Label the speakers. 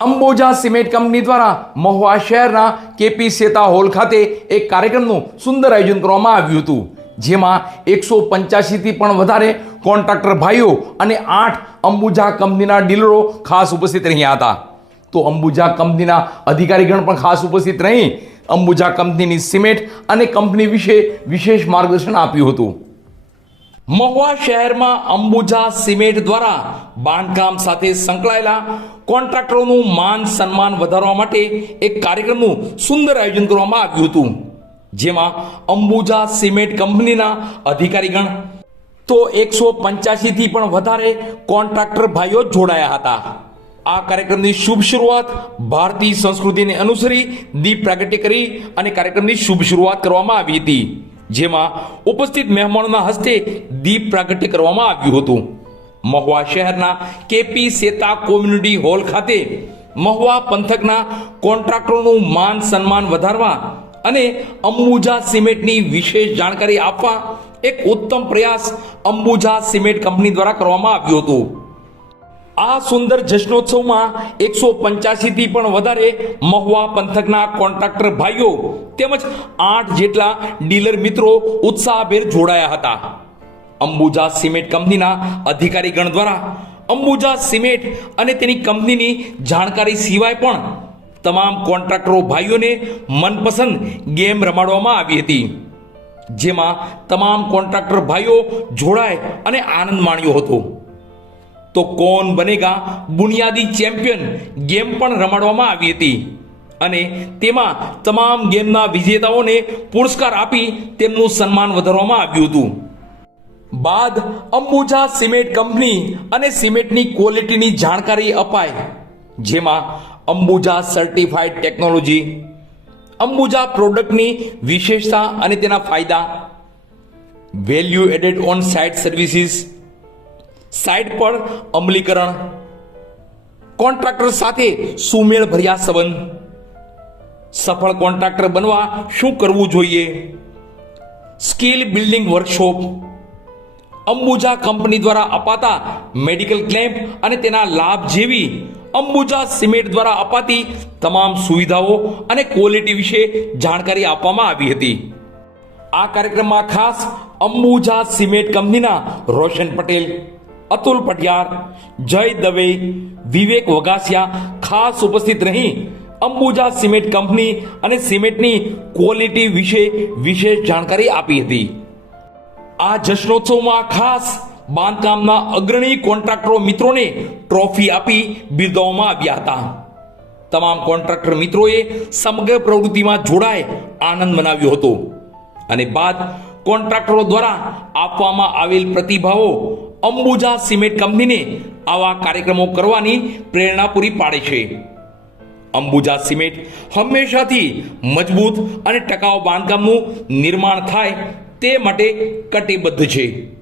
Speaker 1: Amboja cement company દ્વારા મહુવા શહેરના KP સેતા hall ખાતે એક કાર્યક્રમનું સુંદર આયોજન કરવામાં આવ્યું હતું, જેમાં એકસો પંચ્યાસીથી પણ વધારે કોન્ટ્રાક્ટર ભાઈઓ અને આઠ અંબુજા કંપનીના ડીલરો ખાસ ઉપસ્થિત રહ્યા હતા. તો અંબુજા કંપનીના અધિકારીગણ પણ ખાસ ઉપસ્થિત રહી અંબુજા કંપનીની સિમેન્ટ અને કંપની વિશે વિશેષ માર્ગદર્શન આપ્યું હતું. મહુવા શહેરમાં અંબુજા સિમેન્ટ દ્વારા બાંધકામ સાથે સંકળાયેલા કોન્ટ્રાક્ટરોનું માન સન્માન વધારવા માટે એક કાર્યક્રમનું સુંદર આયોજન કરવામાં આવ્યું હતું, જેમાં અંબુજા સિમેન્ટ કંપનીના અધિકારીગણ તો એકસો પંચ્યાસીથી પણ વધારે કોન્ટ્રાક્ટર ભાઈઓ જોડાયા હતા. આ કાર્યક્રમની શુભ શરૂઆત ભારતીય સંસ્કૃતિને અનુસરી દીપ પ્રાગટ્ય કરી અને કાર્યક્રમની શુભ શરૂઆત કરવામાં આવી હતી. જેમાં ઉપસ્થિત મહેમાનોના હસ્તે દીપ પ્રાગટ્ય કરવામાં આવ્યું હતું. મહુવા શહેરના કેપી સેતા કોમ્યુનિટી હોલ ખાતે મહુવા પંથકના કોન્ટ્રાક્ટરોનું માન સન્માન વધારવા અને અંબુજા સિમેન્ટની વિશેષ જાણકારી આપવા એક ઉત્તમ પ્રયાસ અંબુજા સિમેન્ટ કંપની દ્વારા કરવામાં આવ્યો હતો. આ સુંદર જશ્નોત્સવમાં એકસો પંચ્યાસીથી પણ વધારે મહુવા પંથકના કોન્ટ્રાક્ટર ભાઈઓ તેમજ આઠ જેટલા ડીલર મિત્રો ઉત્સાહભેર જોડાયા હતા. અંબુજા સિમેન્ટ કંપનીના અધિકારીગણ દ્વારા અંબુજા સિમેન્ટ અને તેની કંપનીની જાણકારી સિવાય પણ તમામ કોન્ટ્રાક્ટરો ભાઈઓને મનપસંદ ગેમ રમાડવામાં આવી હતી. જેમાં તમામ કોન્ટ્રાક્ટર ભાઈઓ જોડાય અને આનંદ માણ્યો હતો. તો કોણ બનેગા બુનિયાદી ચેમ્પિયન ગેમ પણ રમાડવામાં આવી હતી. અને તેમાં તમામ ગેમના વિજેતાઓને પુરસ્કાર આપી તેમનું સન્માન વધારવામાં આવ્યું હતું. બાદ અંબુજા સિમેન્ટ કંપની અને સિમેન્ટની ક્વોલિટીની જાણકારી અપાય જેમાં અંબુજા સર્ટિફાઈડ ટેકનોલોજી અંબુજા પ્રોડક્ટની વિશેષતા અને તેના ફાયદા value added on site services site પર અમલીકરણ. કોન્ટ્રાક્ટર સાથે સુમેળ ભર્યા સંબંધ. સફળ કોન્ટ્રાક્ટર બનવા શું કરવું જોઈએ? Skill building workshop. Ambuja company દ્વારા અપાતા મેડિકલ ક્લેમ્પ અને તેના લાભ જેવી અંબુજા સિમેન્ટ દ્વારા અપાતી તમામ સુવિધાઓ અને ક્વોલિટી વિશે જાણકારી આપવામાં આવી હતી. આ કાર્યક્રમમાં ખાસ અંબુજા સિમેન્ટ કંપનીના રોશન પટેલ અતુલ પટિયાર, જય દવે, વિવેક વગાસિયા, ખાસ ઉપસ્થિત રહી અંબુજા સિમેન્ટ કંપની અને સિમેન્ટની ક્વોલિટી વિશે વિશેષ જાણકારી આપી હતી. આ જશ્નોત્સવમાં ખાસ બાંધકામના અગ્રણી કોન્ટ્રાક્ટરો મિત્રોને ટ્રોફી આપી બિરદાવવામાં આવ્યા હતા. તમામ કોન્ટ્રાક્ટર મિત્રોએ સમગ્ર પ્રવૃત્તિમાં જોડાય આનંદ મનાવ્યો હતો. અને બાદ કોન્ટ્રાક્ટરો દ્વારા આપવામાં આવેલ પ્રતિભાવો અંબુજા સિમેન્ટ કંપનીને આવા કાર્યક્રમો કરવાની પ્રેરણા પૂરી પાડે છે. અંબુજા સિમેન્ટ હંમેશાથી મજબૂત અને ટકાઉ બાંધકામનું નિર્માણ થાય તે માટે કટિબદ્ધ છે.